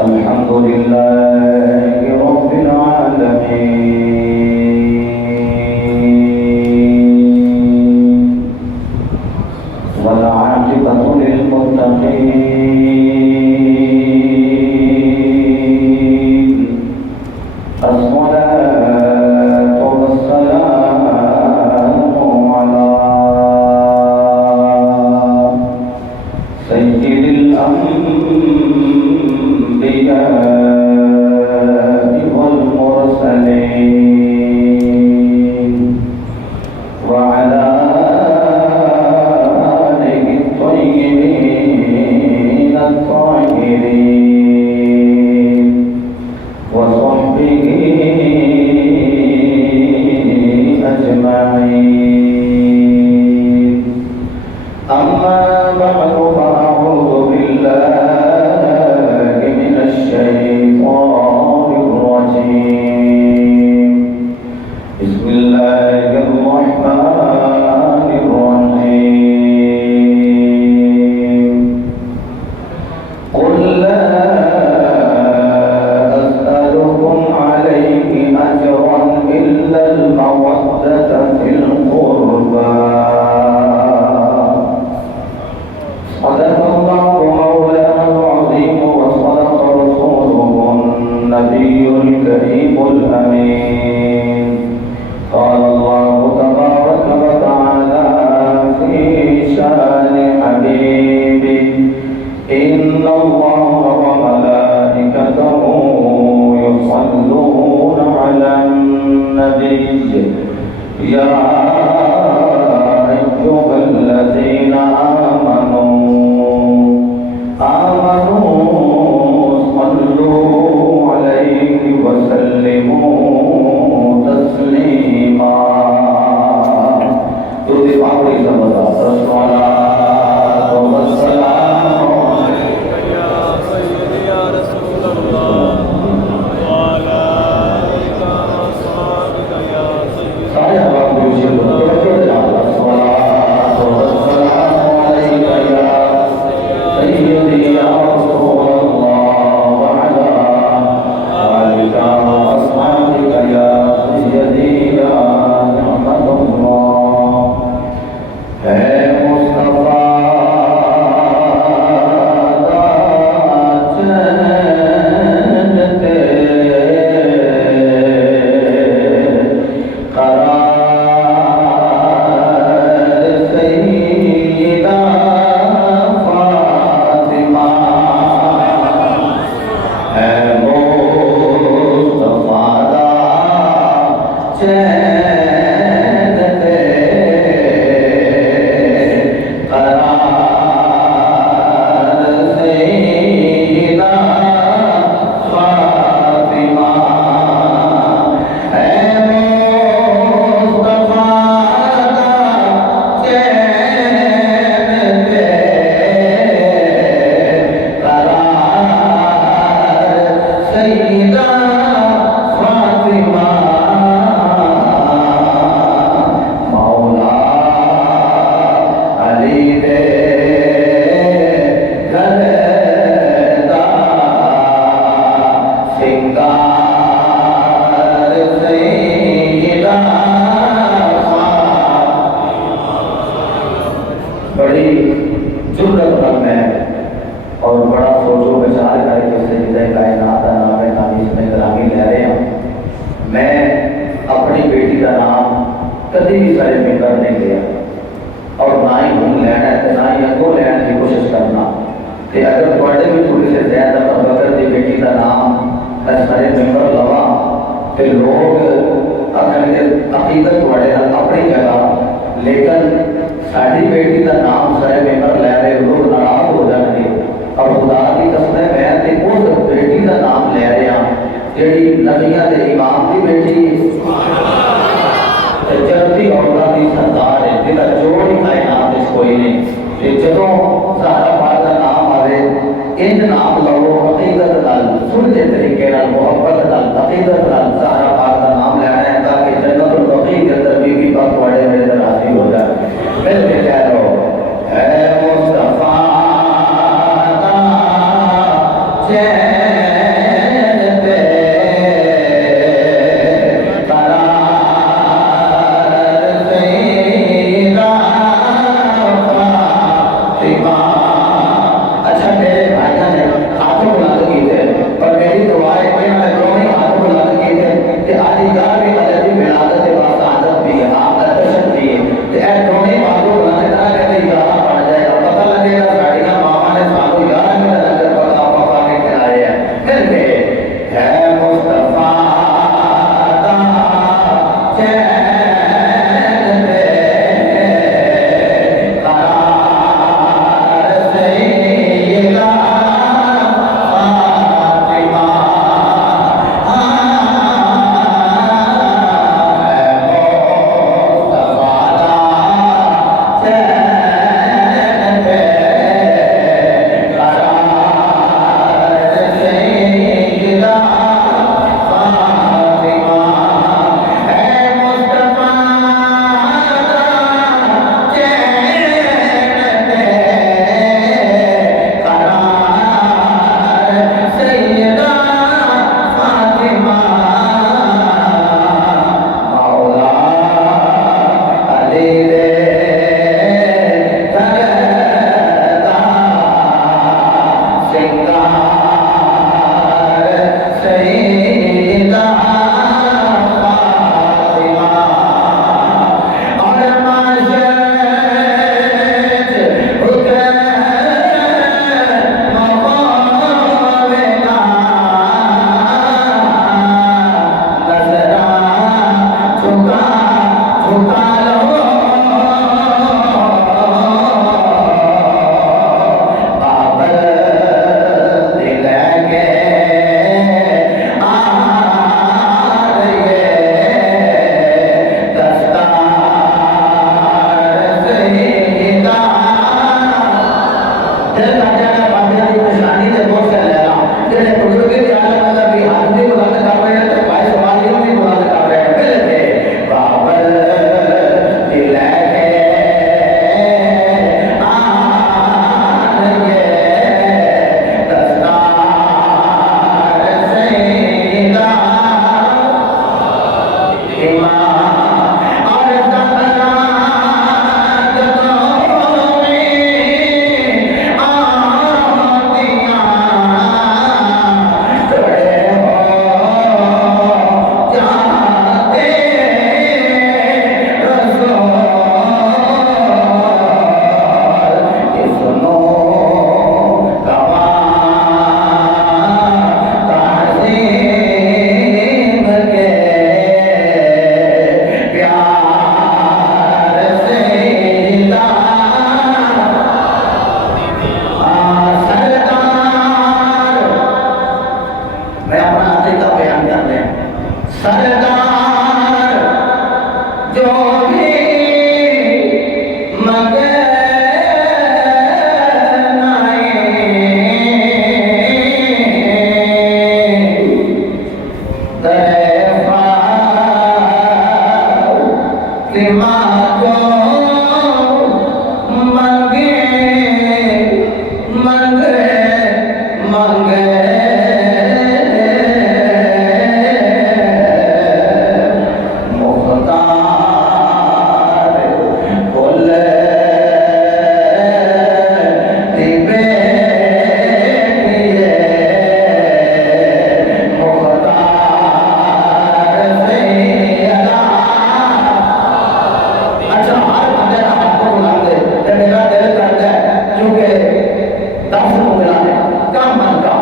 अल्हम्दुलिल्लाहि रब्बिल आलमीन वल आक़िबतु लिल मुत्तक़ीन अस्सलातु वस्सलामु अला सय्यिदिल अंबिया वल मुरसलीन व अला आलिहि त्वय्यिबीन अत्ताहिरीन व सहबिहि अजमईन अम्मा बअद फअऊज़ु बिल्लाहि मिनश शैतानिर रजीम बिस्मिल्लाहिर रहमानिर रहीम क़ुल ला अस्अलुकुम अलैहि अजरन इल्लल मवद्दता फिल क़ुर्बा صدق الله مولانا العظيم وصدق رسوله النبي الكريم الأمين قال الله تبارك وتعالى في شأن حبيبه إن الله وملائكته يصلون على النبي يا أيها الذين آمنوا صلوا عليه وسلموا تسليما तुझे पापड़ी समझा सल्लल्लाहु अलैहि वसल्लम या सय्यदी या रसूल अल्लाह व अला आलिका अस्हाबिका या सय्यदी सारे आवाज पूछे तो सल्लल्लाहु अलैहि या सय्यदी या रसूल अल्लाह व अला आलिका अस्हाबिका या सय्यदी या रहमतुल्लाह है मुस्तफा जन्नते करार सय्यदा फातिमा है मुस्तफा जन्नते करार सय्यदा फातिमा है मुस्तफा जन्नते करार सय्यदा फातिमा मौला अली दे गलदा सिंगार सय्यदा बड़ी जुर्रत रंग है और बड़ा सोचो विचार करके सजदे कायनात का नाम है नाम इसमें ग्रामी ले रहे हैं। मैं अपनी बेटी का नाम कभी भी सारे मिंबर नहीं लिया और ना ही हूँ लेना है ना ही अगो लेने की कोशिश करना कि अगर थोड़े भी थोड़ी से ज्यादा बकर की बेटी का नाम मैं सारे मिंबर लवा तो लोग अगर अकीदत थोड़े अपनी जगह लेकिन साड़ी बेटी का नाम सारे मिंबर ले रहे लोग नाराज हो जाएंगे और खुदा की कसम है मैं ते उस बेटी का नाम ले रहे हैं जेड़ी नबियां दे इमाम की बेटी ते चलती औरतां दी सरदार है जिहदा जोड़ ही कायनात विच कोई नहीं ते जदों ज़हरा पाक का नाम आवे इंज नाम लवो अकीदत नाल सुनते तरीके नाल मोहब्बत नाल अकीदत नाल ज़हरा पाक का नाम लेना है ताकि जन्नतुल बकी के अंदर बीवी पाक वाले मेरे अंदर हाजिर हो जाए। मैं कह रहा हूं है मुस्तफा दा सईदा फातिमा और माशद हुकैम मौला नजरा झुका झुका लो बाबर दिल के आ रही दस्तार सईदा दिल का जाना बाबे की निशानी से बहुत से ले रहा जेने बुजुर्ग के आलम वाला भी हाथ भी बुलंद कर रहे हैं तो भाई सवालियों भी बुलंद कर रहे हैं मिलते बाबर दिल के आ रही दस्तार सईदा और ज़हरा जदों में आतियाँ खड़े हो जाते रसूल सुनो कमा तहज़ीब के प्यार सईदा सरदार मैं अपना अकीदा बयान कर रहे हैं सरदार जो भी मगे फातिमा को मंगे मंगे मंगे मुख्तार बोले दिबे मुख्तार सईदा अच्छा हर बंदे का हक को बुला दे ते मेरा दिल करता है क्योंकि दस को मिला दे कम मन का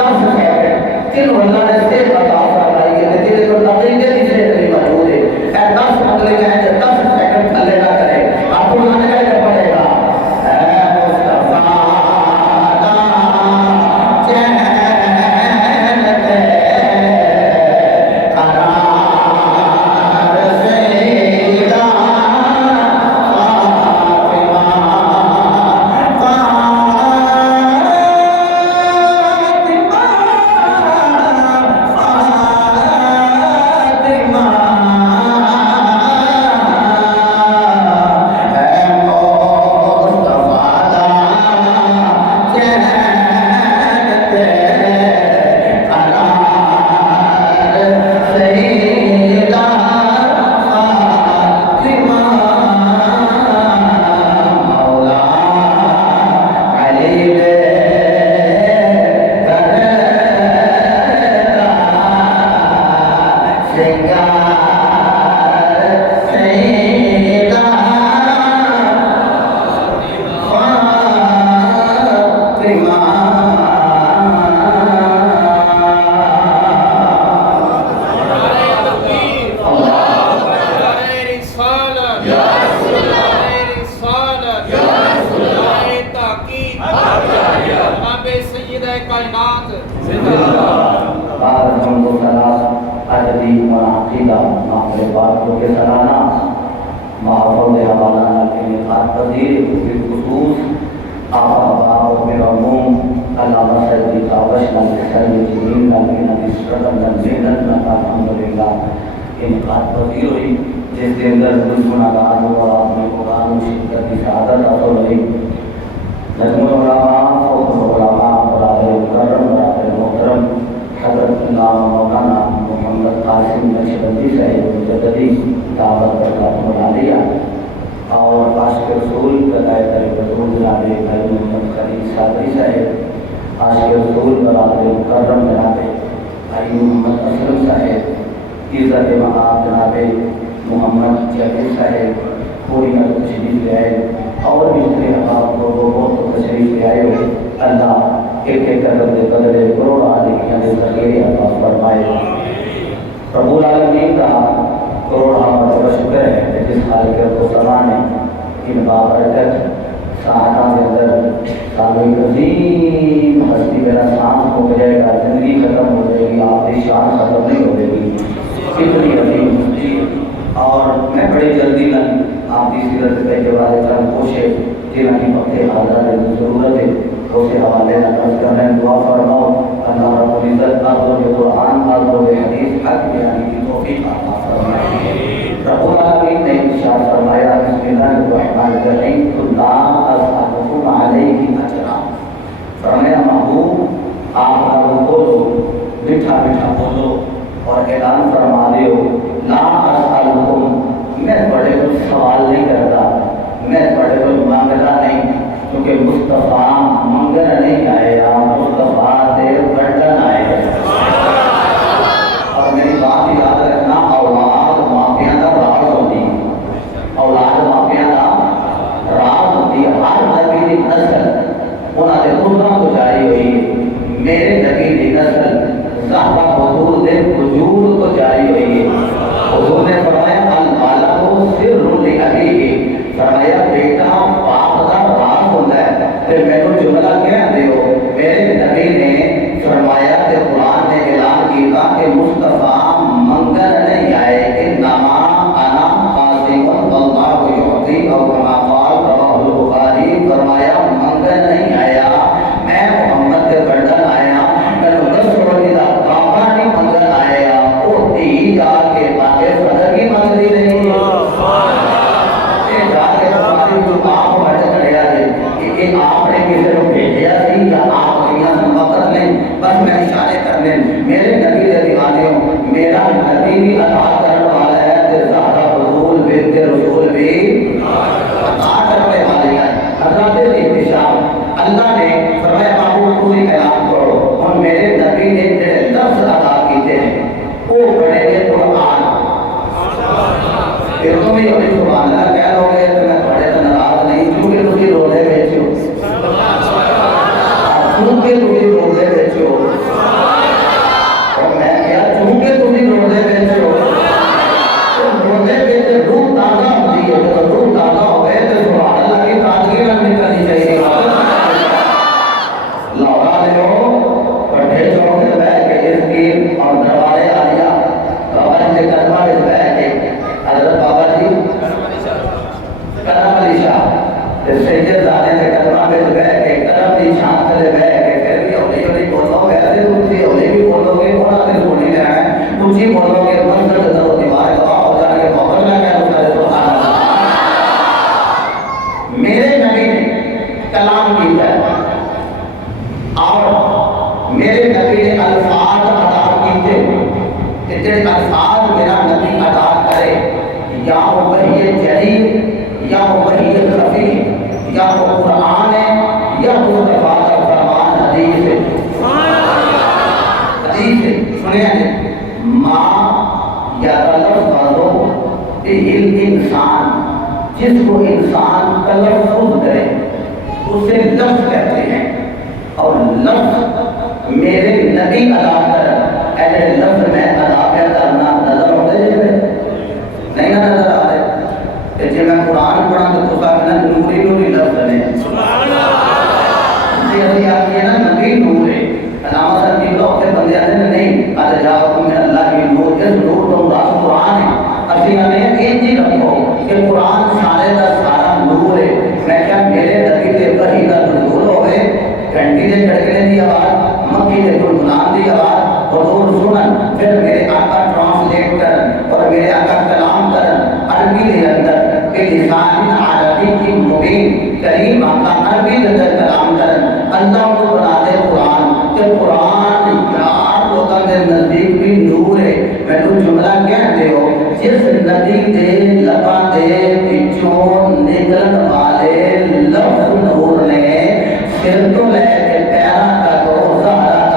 10 सेकंड तीन अल्लाह ने से बता फरमाई कि तेरे को तकलीफ दी से नहीं मौजूद है ऐ 10 अगले का है 10 सेकंड थल्ले ना करे आपको बुलाने का क्या पड़ेगा ऐ मुस्तफा दा चैन पे करार सईदा फातिमा फातिमा है मुस्तफा दा चैन पे करार सईदा फातिमा मौला अली दे करता सिंगार सईदा फातिमा अदबी अकीदा मामले बातों के सलाना महफूज हवालाना के निकात पजीर बिलखुसूस आका बाब मेरा मुँह अल्लाह सैदी तावश नबी सैदी जमीन नबी नबी सरम नबी नबी अल्हम्दुलिल्लाह इनकात पजीर हुई जिसके अंदर कुछ गुनाहगार हो और आपने कुरान शिद्दत की शहादत हासिल हुई नज़्मुल उलमा मोहतरम हज़रत मौलाना मोहम्मद कासिम नक्शबंदी साहिब मुजद्दिदी दावत पर बना दिया और आशिक़ रसूल रसूल जनाब मोहम्मद खलील सादरी साहिब आशिक़ रसूल बराबर मुकर्रम जनाब भाई मोहम्मद असलम साहेब, इज़्ज़त महाब जनाब मोहम्मद जवेद साहेब पूरी नजर तशरीफ ले आए और भी दूसरे अहबाब को बहुत तशरीफ ले आए हो। अल्लाह एक एक कदम दे बदले करोड़ आदमियों के जरिए अल्लाह फरमाए। रब्बुल आलमीन का करोड़ हमद शुक्र है कि जिस हाल के को समा ने इन बाबरकत साहता के अंदर सालों अजीम हस्ती मेरा सांस हो जाएगा, जिंदगी खत्म हो जाएगी, आपकी शान खत्म नहीं हो जाएगी। इतनी अजीम हस्ती और मैं बड़ी जल्दी में आपकी सीरत के बारे में कोशे जिन्हें की पक्के हालत की जरूरत है उसे हवाले नजर करने दुआ फरमाओ। अल्लाह रब्बुल इज्जत आपको जो कुरान आपको हदीस हक बयानी की तौफीक अता फरमाए। रब्बुल आलमीन ने इरशाद फरमाया बिस्मिल्लाहिर्रहमानिर्रहीम ला असअलुकुम अलैहि अजरा। फरमाया महबूब आप लोगों को मीठा मीठा बोलो और ऐलान फरमा दो ला असअलुकुम, मैं बड़े कुछ सवाल नहीं करता, मैं बड़े कुछ मांगता नहीं, क्योंकि मुस्तफ़ा मंगन नहीं आया, मुस्तफ़ा देव वर्तन आए। और मेरी बात याद रखना, औलाद मापिया का राज होती, औलाद मापिया का राज होती। हर नबी की नस्ल उन्होंने खुदा को जारी हुई है। मेरे नबी की नस्ल ज़हरा बतूल दे वजूद को जारी हुई है। हुजूर ने फरमाया अल बालगु सिर्रुन लि अबीही, फरमाया बेटा बाप का राज होता है। ते मैंने जुमला क्या दियो, मेरे नबी ने फरमाया कि कुरान ने ऐलान किया कि मुस्तफ़ा मंगल नहीं आए कि नमा अना कासिमुन वल्लाहु युती और कमा क़ाल रवाहुल बुखारी। फरमाया मंगल नहीं आया, मैं मोहम्मद के वर्तन आया, मैं रसूल दा बाबा नहीं मंगल आया। ओ दी जाके बातें फजर की मंगली नहीं जाके तुम्हारी जो आप वर्तन गया है कि आपने किसी को भेजा थी या आप वक्त नहीं, बस मैं इशारे करने मेरे नबी के दीवाने हो। मेरा नबी भी अता करने वाला है, ज़हरा रसूल बिन्त रसूल भी अता करने वाले हैं। हज़रत इब्तिशाम अल्लाह ने फरमाया बाबू तुम ऐलान करो, और मेरे नबी ने तेरे लफ्ज़ अता किए हैं वो बड़े के कुरान। फिर तुम ही अपनी सुभान अल्लाह कह लोगे तो मैं बड़े तो नाराज नहीं, क्योंकि तुम रोज़े बेचो, क्योंकि तुम रोज़े बेचो, और मैं क्या क्योंकि तुम रोज़े बेचो, तो रोज़े बेचे रूह ताज़ा होती है। तो रूह ताज़ा हो गए तो सुभान अल्लाह की ताज़गी में निकलनी चाहिए। लौटा दो कट्ठे चौक में बैठ के इसकी और दरबारे आलिया बाबा जी के कदमा में बैठ के हज़रत बाबा जी करम अली शाह सैयद ज़ाने के कदमा में बैठ के करम अली शाह से बैठ के फिर भी हौली हौली बोलोगे, ऐसे ऊँची हौली भी बोलोगे, थोड़ा से सुनी लेना है, ऊँची बोलोगे मंदिर के तरफ दीवार गवाह हो जाएंगे, मोहब्बत ना क्या होता है। सुभान अल्लाह। मेरे नबी ने कलाम किया और मेरे नबी ने अल्फाज अदा किए कि तेरे अल्फाज मेरा नबी अदा करे, या वो वही जलील या वो वही खफी या वो कुरान है या मुस्तफा का फरमान हदीस है। हदीस है सुनिए माँ या तलफ़्ज़ो बिल इंसान, जिसको इंसान तलफ़्फ़ुज़ करे उसे लफ्ज़ कहते हैं, और लफ्ज़ मेरे नबी अदा कर ऐसे लफ्ज़ में अदा करना नजर होते नहीं ना नजर आ रहे। जैसे मैं कुरान पढ़ा तो उसका नूरी नूरी लफ्ज़ ने ये ना नबी नूर है। अलामा सर की लोग के बंदे आते नहीं आते जाओ तुम अल्लाह की नूर, इस नूर तो रास कुरान है। असली हमें एक चीज रखो कि कुरान सारे का सारा नूर है। मैं क्या मेरे नबी के वही का नूर हो गए, घंटी से चढ़ने की आवाज, मक्की से गुनगुनान की आवाज, हुजूर सुनन, फिर मेरे आका ट्रांसलेट कर और मेरे आका कलाम कर अरबी के अंदर के लिसान अरबी की मुबीन करीम आका अरबी के अंदर कलाम कर अल्लाह को बना दे कुरान के कुरान यार लोगों के नजदीक भी नूर है। मैं तो जुमला कह दे हो जिस नदी दे लबा दे पिछों निकलन वाले लफ्ज़ नूर ने सिर तो लेके पैरा तक ज़हरा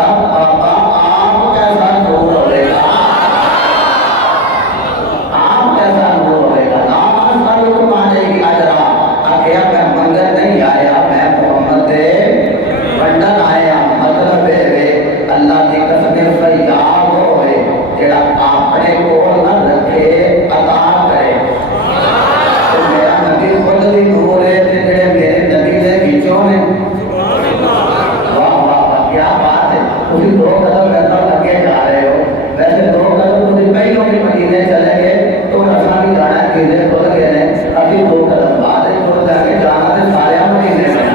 दो कदम मतलब आगे जा रहे हो, वैसे दो कदम तुम पहलों के मदीने चले गए तो रसा भी जाना किले खुल गए ने, अभी दो कदम बाद खुल जाके जाना तो सारे मदीने में।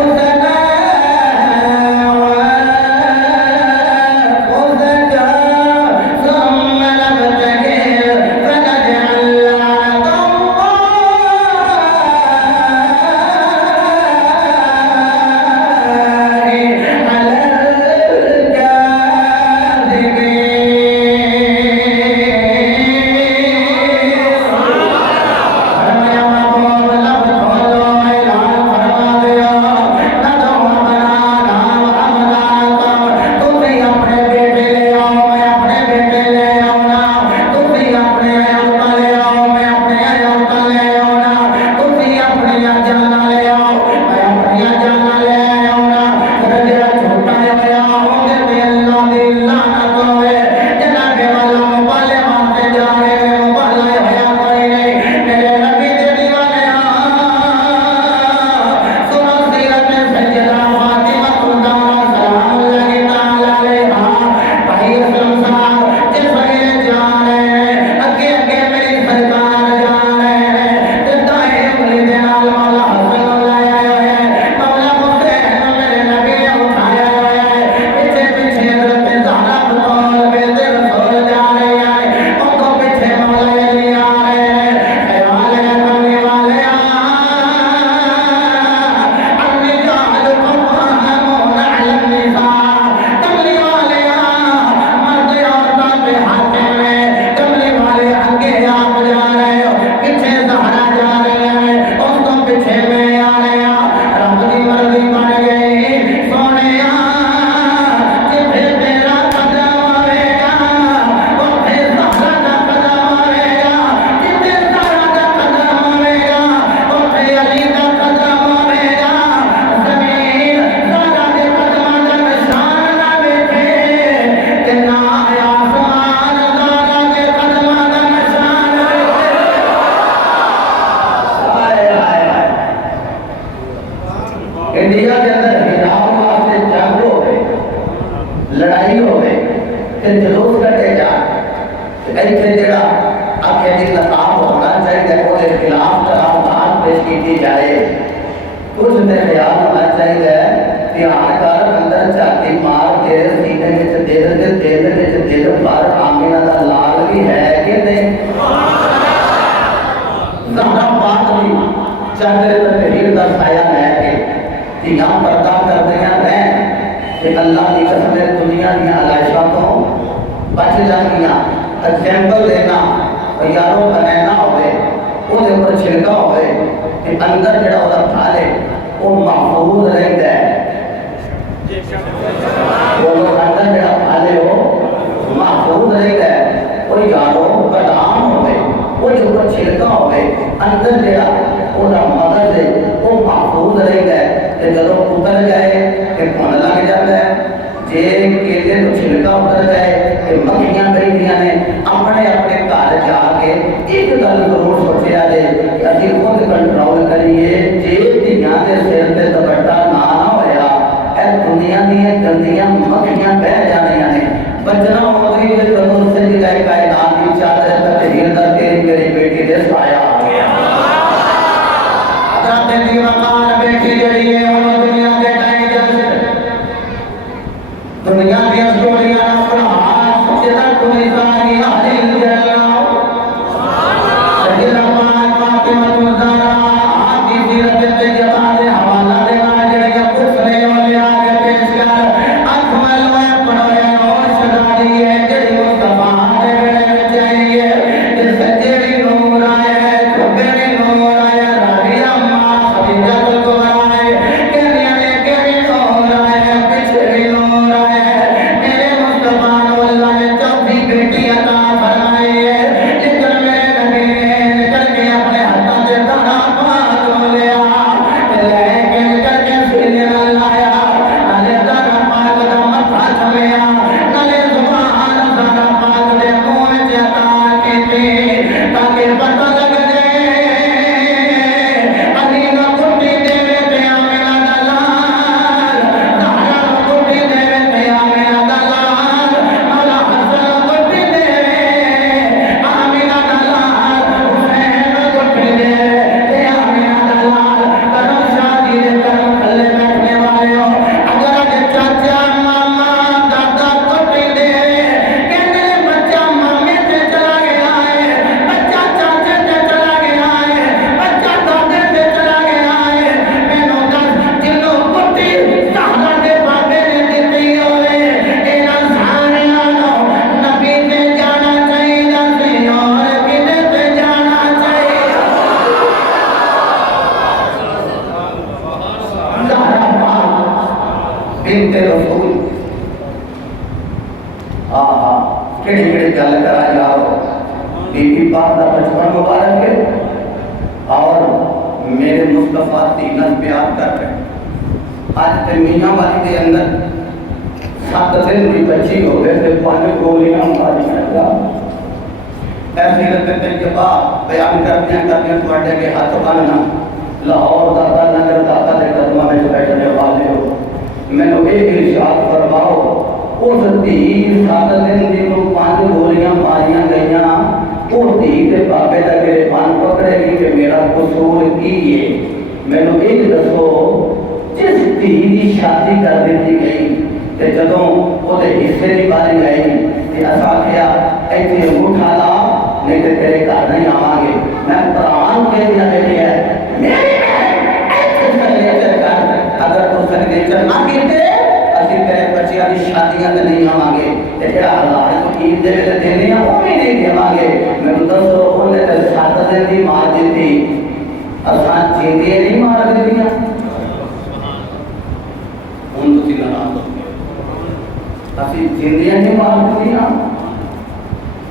Hosanna उसके खिलाफ करारदाद पेश की जाए। कुछ में ख्याल होना चाहिए, ध्यान कर अंदर झाती मार के सीने में दिल पर आमिना का लाल भी है कि नहीं? ज़हरा बात भी चादर तकरीर का साया है कि यहाँ पर्दा कर दिया है कि अल्लाह की कसम दुनिया की आलाइशा तो बच जाएंगियां। एग्जाम्पल देना यारों बनैना होवे ਉਹਦੇ ਉੱਪਰ ਛਿੜਕਾ ਹੋਵੇ ਤੇ ਅੰਦਰ ਜਿਹੜਾ ਉਹਦਾ ਫਲ ਹੈ ਉਹ महफूज ਰਹਿੰਦਾ है। ਉਹ ਅੰਦਰ ਜਿਹੜਾ ਫਲ ਹੈ ਉਹ महफूज ਰਹਿੰਦਾ है। ਉਹ यारों बदाम होवे ਉਹਦੇ ਉੱਪਰ ਛਿੜਕਾ ਹੋਵੇ अंदर ਜਿਹੜਾ ਉਹਦਾ मगज है वो महफूज ਰਹਿੰਦਾ है ਤੇ ਜਦੋਂ ਉਤਰ ਜਾਏ ਤੇ ਭੁੰਨ ਲੱਗ ਜਾਂਦਾ है। जे केले तो छिलका उतर जाए तो मक्खियां बैठियां ने अपने अपने घर जाके एक गल जरूर सोचा जाए कि अभी खुद कंट्रोल करिए जे धियां के सिर से दुपट्टा ना होया ए दुनिया दी गंदियां मक्खियां बह जानियां ने। बचना होगी जब उससे जाए कायनात की चादर तकदीर दा तेरी मेरी बेटी दे साया आ गया। हज़रत दीवान बेटी जड़ी है वो दुनिया के दुनिया की स्टोरियां ना पढ़ा सच्चा कोई सारी हरिल जला सच्चा पाक फातिमा ज़हरा आकी सीरत पे जताने हवाला देना जड़िया पूछने वाले आगे पेश कर अकमल में पढ़ाए और सदा दिए जड़ी मुस्तफा ने चाहिए जिस जेड़ी नूर आए खुबेरी नूर आए राबिया मां खदीजा को आए केरिया ने केरी नूर आए पिछड़ी नूर आए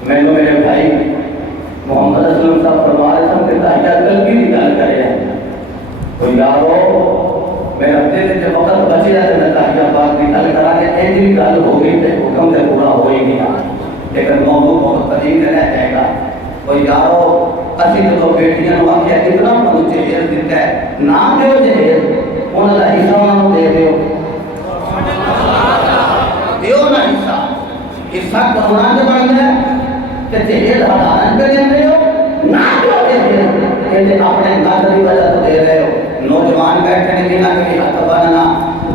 मैंने मेरे भाई मोहम्मद असलम साहब फरमा रहे थे कि कल भी निकाल करे तो यारो मैं अपने जब वक्त बचे जाते मैं ताहिया बात निकाल करा के एक भी गल हो गई तो हुक्म से पूरा हो ही गया लेकिन मौजू बहुत कदीम रह जाएगा। तो यारो असि जो बेटियां आख्या इतना मनु जहेज दिता है ना दो जहेज उन्होंने हिस्सा उन्होंने दे दियो ना हिस्सा करोड़ा के बनना है जहेज हज़ारां पे देंदे हो ना दो जहेज कहते अपने नक की वजह तो दे रहे हो। नौजवान बैठे ने जिन्हें कभी हथ बनना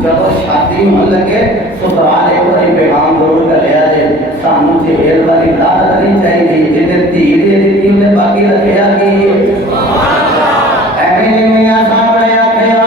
जब शादी होने लगे ससुराल एक बार पैगाम जरूर कर लिया जे सानू जेल वाली लानत नहीं चाहिए जिन्हें धीरे दी उन्हें बाकी रखिया कि ऐਵੇਂ मियां साहब ने आखिया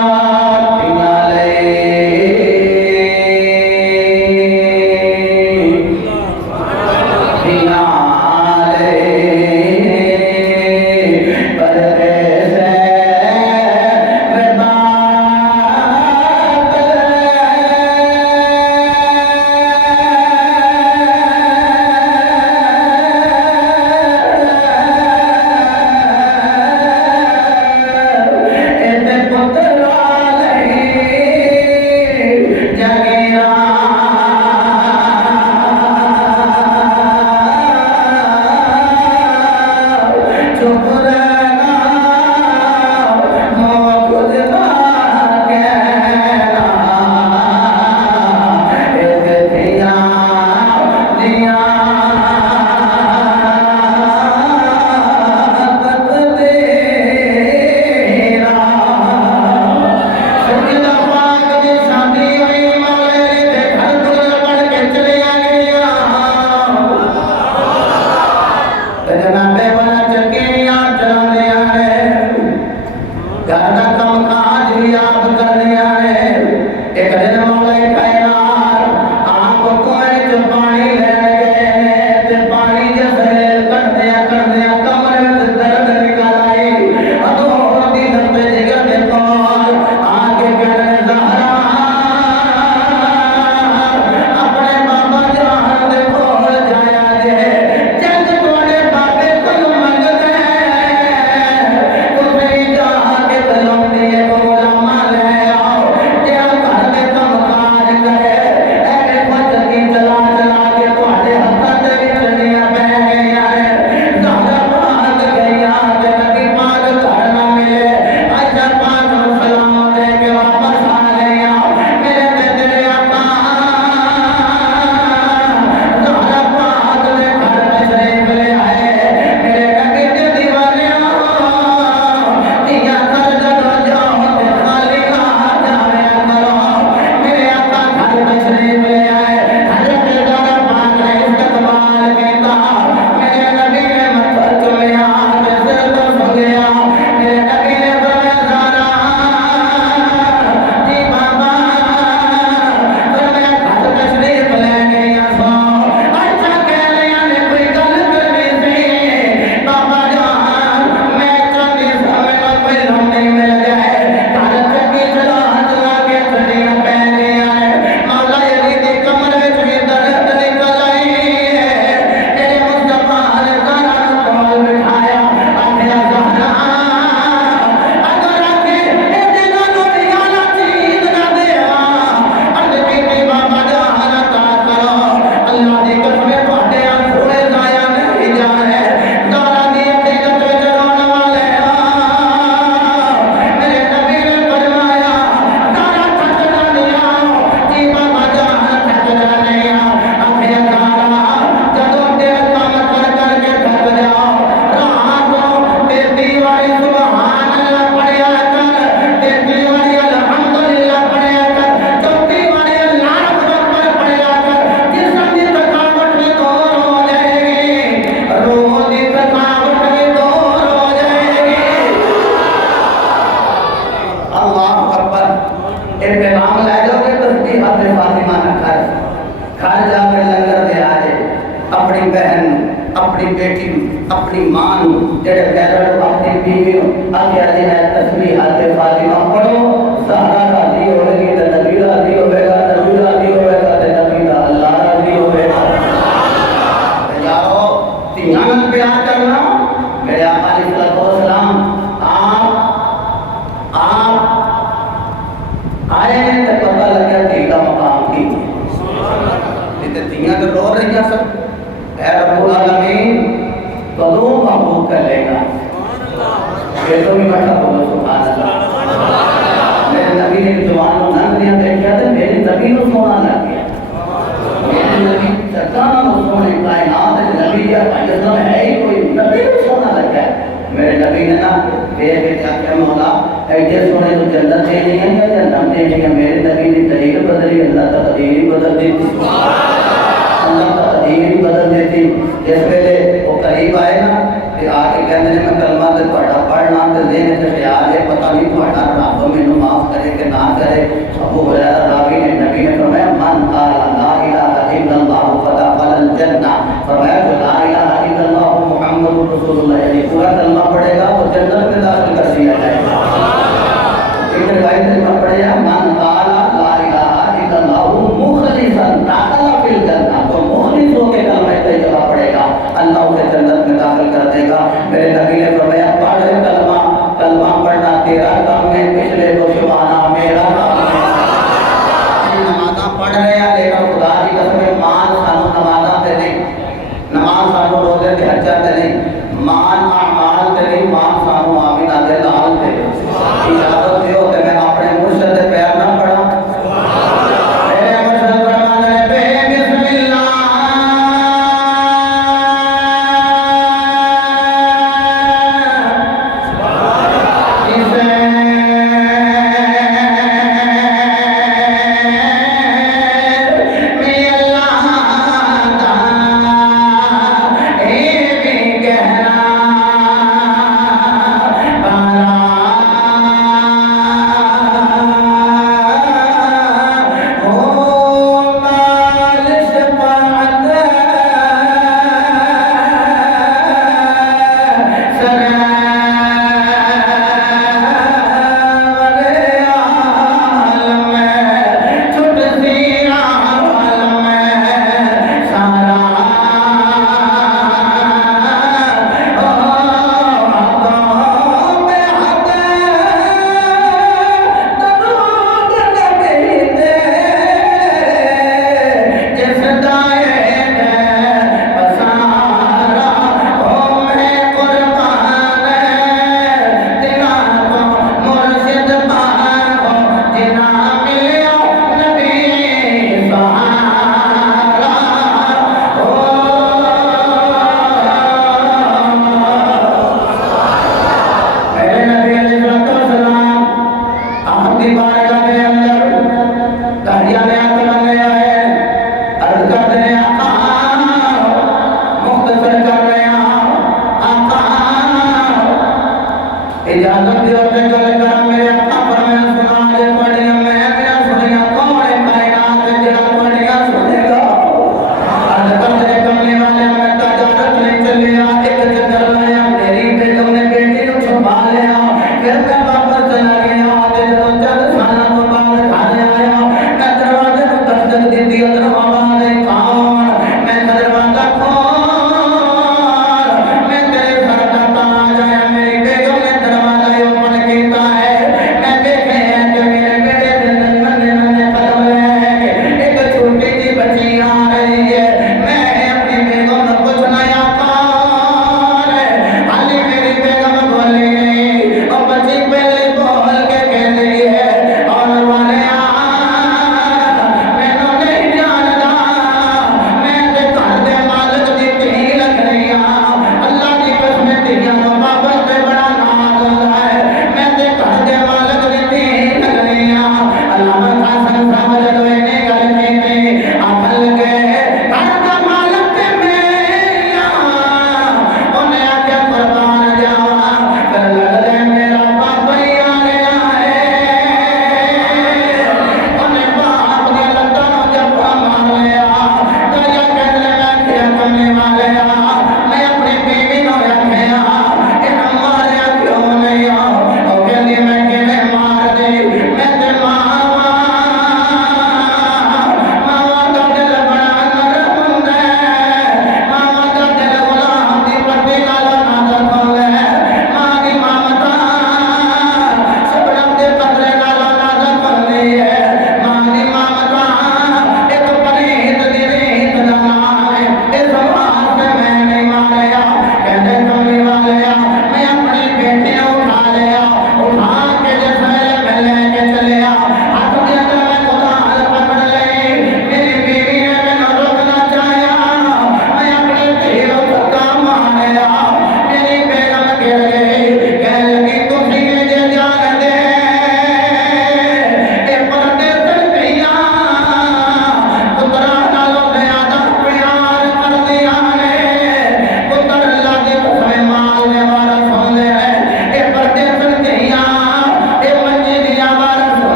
अपनी बेटी अपनी मां जेड़े पैरों अपनी बीवी आगे आज है तस्बीह हाथ फातिमा पढ़ो सहारा राजी होगी तो नबी राजी होगा नबी राजी होगा तो नबी का अल्लाह राजी होगा यारो तियान प्यार करना मेरे आका अलैहिस्सलाम आप आए तो पता लगा धी का मकाम की नहीं तो तियां तो रो रही सब रब्बुल आलमीन कदों कबूल कर लेगा बेटों में बैठा बोलो सुभान अल्लाह मेरे नबी ने जवान को नंद दिया देखा तो मेरे नबी को सोना लग गया मेरे नबी सरकार को सोने कायनात नबी या पाकिस्तान है ही कोई नबी को सोना लग गया मेरे नबी ने ना देख के आख्या मौला ऐसे सोने तो जन्नत देनी है या जन्नत देनी है। मेरे नबी की तकदीर बदली, अल्लाह का तकदीर ही बदल देती, अल्लाह का तकदीर ही बदल देती। जिस वेले वो करीब आए ना ते आके कहते हैं मैं कलमा ते पढ़ा पढ़ना ते देने ते ख्याल है पता नहीं पढ़ा रब मैनू माफ करे कि ना करे। अबू हुरैरा रावी ने नबी ने फरमाया मन क़ाला ला इलाहा इल्लल्लाह फदखल जन्नह, फरमाया जो ला इलाहा इल्लल्लाह मुहम्मदुर रसूलुल्लाह यानी पूरा कलमा पढ़ेगा वो जन्नत में दाखिल कर दिया जाएगा। एक रिवायत में पढ़ेगा मन क़ाला ला इलाहा इल्लल्लाह मुखलिसन दाखला फिल जन्नह, तो मुखलिस होकर कलमा तैयबा पढ़ेगा अल्लाह उसे जन्नत में दाखिल कर देगा। मेरे नबी ने फरमाया पढ़ कलमा, कलमा पढ़ना तेरा काम है, पिछले को शुभाना मेरा काम है। नमाज़ा पढ़ रहे हैं लेकिन खुदा की कसम मान सानू नमाज़ा ते नहीं, नमाज सानू रोजे ते हज ते नहीं, मान अमाल ते नहीं, मान सानू आमीना दे लाल ते। इजाजत दियो ते मैं अपने मुर्शिद दे पैर ना पढ़ा। इजाजत दियो ते गल करा मेरे अखा पर मैं सुना दे पढ़िया मैं मेरा सुनिया कौन है कायनात जेड़ा पढ़िया सुनेगा। आज बंदे करने वाले मैं तजारत ले चलिया एक चक्कर लाया मेरी बेगम ने बेटी को छुपा लिया, फिर मैं वापस चला गया ते जब चल खाना को बाहर खाने आया मैं दरवाजे को दस्तक दी दी दरवाजा ने कौन मैं दरवाजा खोल मैं तेरे घर का ताज आया मेरी बेगम ने दरवाजा ओपन किया है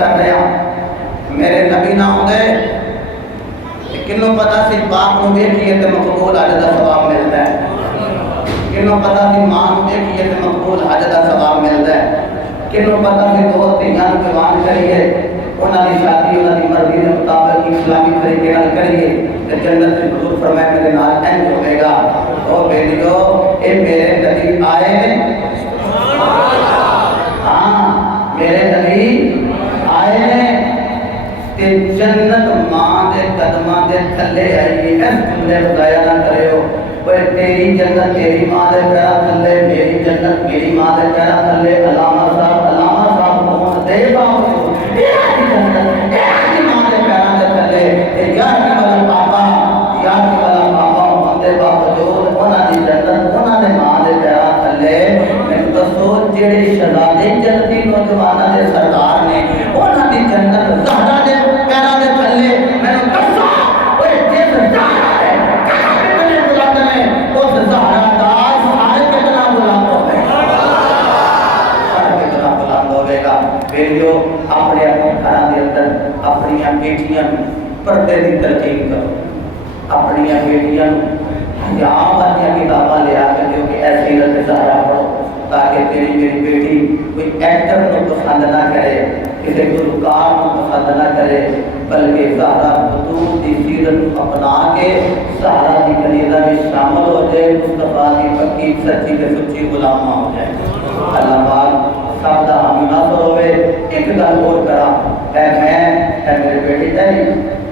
कर रहे हैं मेरे नबी ना होंगे किन्नों पता सी बाप को देखिए तो मकबूल हज का सवाब मिलता है किन्नों पता सी मां को देखिए तो मकबूल हज का सवाब मिलता है किन्नों पता सी दो धीयां जवान करिए उन्होंने शादी उन्होंने मर्जी के मुताबिक इस्लामी तरीके नाल करिए तो जन्नत में हुजूर फरमाए मेरे नाल इंज होएगा ओ बेलियो ए मेरे नबी आए ने हां मेरे नबी आए ने ते जन्नत मां दे कदमां दे थल्ले आईए इस जुमले खुदाया ना करियो ओए तेरी जन्नत तेरी मां दे पैरां थल्ले मेरी जन्नत मेरी मां दे पैरां थल्ले अलामा साहब मोहम्मद दे बाबू तेरी जन्नत तेरी मां दे पैरां दे थल्ले ते यार के वाला पापा होंदे बावजूद उन्हां दी जन्नत उन्हां दे मां दे पैरां थल्ले मैनूं दसो जेड़े शहजादे जन्नती नौजवानां दे सरदार ने उन्हां दी जन्नत ज़हरा दे पैरां दे थल्ले मैनूं दसो ओए जिस ज़हरा है कितने बुलंद ने उस ज़हरा दा सारे कितना बुलंद होवेगा सारे कितना बुलंद होवेगा बेलियो अपने अपने घरां दे अंदर अपनी बेटियां पर्दे की तरकीब करो अपनी बेटियां हया वाली किताबां लिया के दियो कि ऐसी रत ज़हरा पढ़ो ताकि तेरी मेरी बेटी कोई एक्टर को पसंद ना करे किसी गुलकार को पसंद ना करे बल्कि ज़हरा बतूल की सीरत अपना के ज़हरा की कलीदा में शामिल हो जाए मुस्तफा की पक्की सच्ची के सच्ची गुलामा हो जाए अल्लाह पाक सबका हामी नासर होवे एक गल और करा है मैं है मेरे बेटी तेरी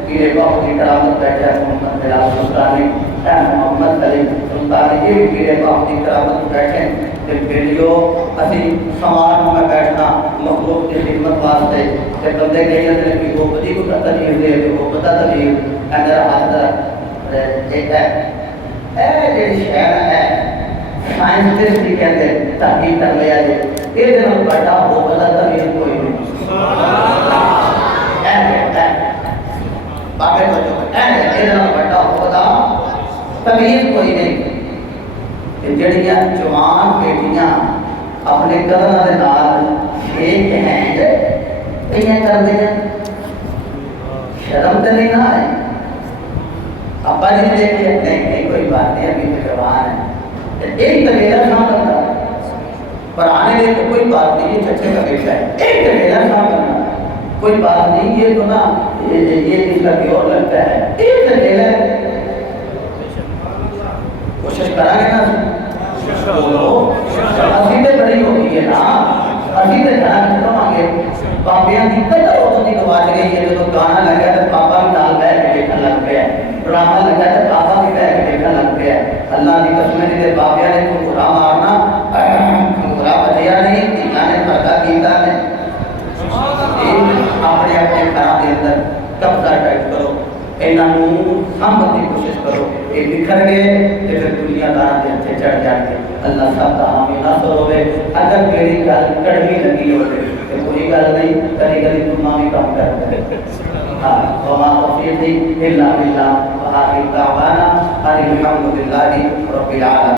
पीरे बाबू की करामत बैठा मोहम्मद बिलाल सुल्तानी है मोहम्मद अली सुल्तानी ये पीरे बाबू की करामत बैठे ते बेलियो असी समाज में बैठना मखलूक की खिदमत वास्ते ते बंदे कही जाते कि वो बड़ी को तकलीफ दे वो बता तकलीफ है मेरा हाथ एक है ए जे शहर है साइंटिस्ट भी कहते तहकीक कर लिया जे ये दिन बड़ा वो बता तकलीफ कोई नहीं बाबे को जो है इधर बड़ा होता तमीज कोई नहीं जड़ियां जवान बेटियां अपने कदम के नाल शेक हैंड कई करते हैं शर्म तो नहीं ना है अपा जी देखिए नहीं कोई बात नहीं अभी तो जवान है एक तबेला काम करना पर आने देख कोई बात नहीं ये चच्चे का बेटा है एक तबेला काम करना कोई बात नहीं ये तो ना ये इसका क्यों लगता है एक तबेला कोशिश करांगे ना बोलो असीदे बड़ी होती है ना असीदे घरा में कमांगे पापियां की कदर होती की गवाच गई है जो गाना लगा तो पापा भी नाल बैठ के देखने लग गया ड्रामा लगा तो पापा भी बैठ के देखने लग गया अल्लाह की कसम है ते पापियां ने घुरा मारना घुरा बजिया नहीं धीया ने पर्दा कीता ने अपने अपने घर के अंदर कब्जा टाइट करो इन्हों संभल की कोशिश करो ये बिखर गए तो फिर दुनियादार के अच्छे चढ़ जाएंगे अल्लाह सब का हामी नासर होवे अगर मेरी गल कड़वी लगी हो तो कोई गल नहीं कभी कभी तुम भी कम कर हाँ वमा तौफीक़ी इल्ला बिल्लाह व आखिर दावाना अनिल हम्दुलिल्लाहि रब्बिल आलमीन।